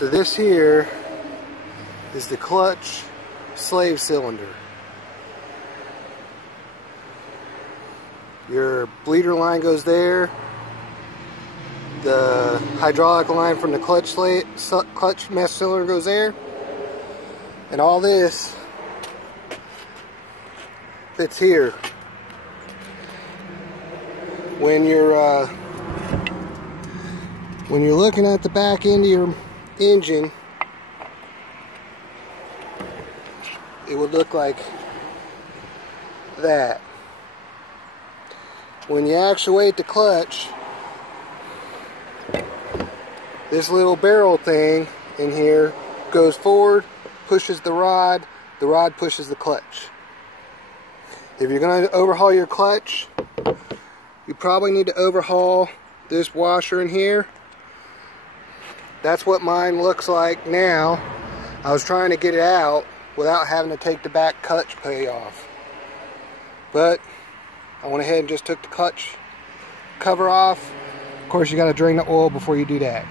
So this here is the clutch slave cylinder. Your bleeder line goes there. The hydraulic line from the clutch master cylinder goes there. And all this fits here. When you're looking at the back end of your engine, it would look like that. When you actuate the clutch, this little barrel thing in here goes forward, pushes the rod pushes the clutch. If you're going to overhaul your clutch, you probably need to overhaul this washer in here. That's what mine looks like now. I was trying to get it out without having to take the back clutch plate off. But I went ahead and just took the clutch cover off. Of course, you got to drain the oil before you do that.